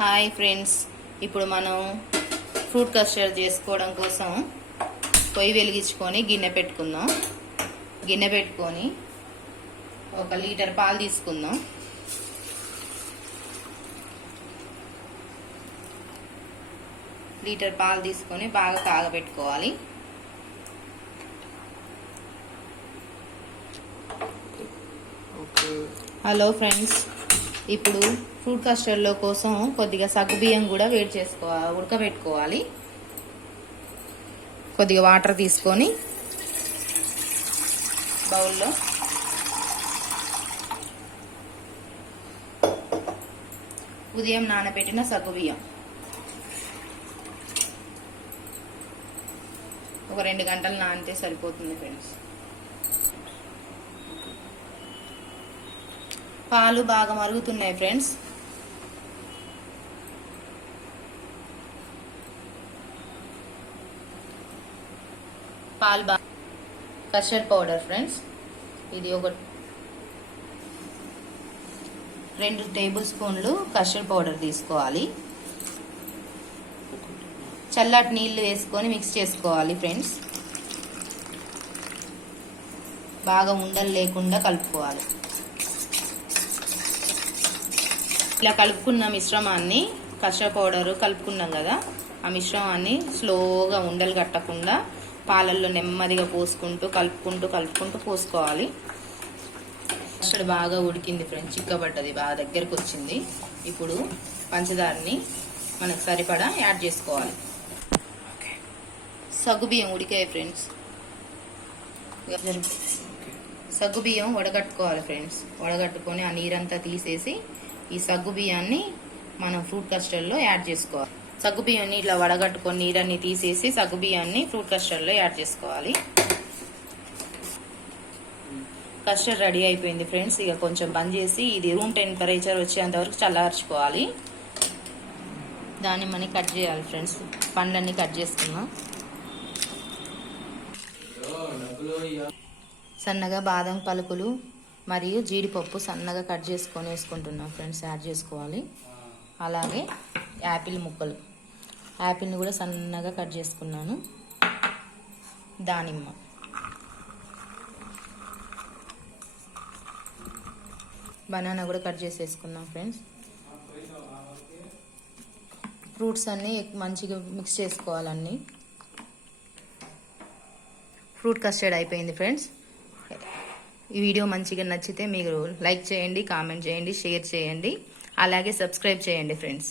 Hi friends, ఇప్పుడు మనం fruit custard చేసుకోవడం కోసం పొయ్యి వెలిగించుకొని గిన్నె పెట్టుకుందాం. గిన్నె పెట్టుకొని 1 లీటర్ పాలు తీసుకుందాం. లీటర్ పాలు తీసుకొని బాగా కాగబెట్టుకోవాలి. హలో ఫ్రెండ్స్, ఇప్పుడు ఫ్రూట్ కస్టర్డ్లో కోసం కొద్దిగా సగ్గుబియ్యం కూడా ఉడకబెట్టుకోవాలి. కొద్దిగా వాటర్ తీసుకొని బౌల్లో ఉదయం నానబెట్టిన సగ్గుబియ్యం ఒక 2 గంటలు నానితే సరిపోతుంది ఫ్రెండ్స్. పాలు బాగా మరుగుతున్నాయి ఫ్రెండ్స్. పాలు బాగా కస్టర్డ్ పౌడర్ ఫ్రెండ్స్, ఇది ఒక 2 టేబుల్ స్పూన్లు కస్టర్డ్ పౌడర్ తీసుకోవాలి. చల్లటి నీళ్లు వేసుకొని మిక్స్ చేసుకోవాలి ఫ్రెండ్స్. బాగా ఉండలు లేకుండా కలుపుకోవాలి. ఇలా కలుపుకున్న మిశ్రమాన్ని, కస్టర్డ్ పౌడర్ కలుపుకున్నాం కదా, ఆ మిశ్రమాన్ని స్లోగా ఉండలు కట్టకుండా పాలల్లో నెమ్మదిగా కలుపుకుంటూ పోసుకోవాలి. కస్టర్డ్ బాగా ఉడికింది ఫ్రెండ్స్, చిక్కబడ్డది, బాగా దగ్గరకు వచ్చింది. ఇప్పుడు పంచదారని మనకు సరిపడా యాడ్ చేసుకోవాలి. సగ్గుబియ్యం ఉడికాయి ఫ్రెండ్స్. సగ్గుబియ్యం వడగట్టుకోవాలి ఫ్రెండ్స్. వడగట్టుకొని ఆ నీరంతా తీసేసి ఈ సగ్గుబియ్యాన్ని మనం ఫ్రూట్ కస్టర్డ్లో యాడ్ చేసుకోవాలి. సగ్గుబియ్యాన్ని ఇట్లా వడగట్టుకొని నీరన్ని తీసేసి సగ్గుబియ్యాన్ని ఫ్రూట్ కస్టర్డ్లో యాడ్ చేసుకోవాలి. కస్టర్డ్ రెడీ అయిపోయింది ఫ్రెండ్స్. ఇక కొంచెం బంద్ చేసి ఇది రూమ్ టెంపరేచర్ వచ్చేంత వరకు చల్లార్చుకోవాలి. దాన్ని మనం కట్ చేయాలి ఫ్రెండ్స్. పండ్లన్నీ కట్ చేసుకున్నాం. సన్నగా బాదం పలుకులు మరియు జీడిపప్పు సన్నగా కట్ చేసుకొని వేసుకుంటున్నాం ఫ్రెండ్స్, యాడ్ చేసుకోవాలి. అలాగే యాపిల్ ముక్కలు, యాపిల్ని కూడా సన్నగా కట్ చేసుకున్నాను. దానిమ్మ, బనానా కూడా కట్ చేసి వేసుకున్నాం ఫ్రెండ్స్. ఫ్రూట్స్ అన్నీ మంచిగా మిక్స్ చేసుకోవాలన్నీ. ఫ్రూట్ కస్టర్డ్ అయిపోయింది ఫ్రెండ్స్. ఈ వీడియో మంచిగా నచ్చితే మీరు లైక్ చేయండి, కామెంట్ చేయండి, షేర్ చేయండి, అలాగే సబ్స్క్రైబ్ చేయండి ఫ్రెండ్స్.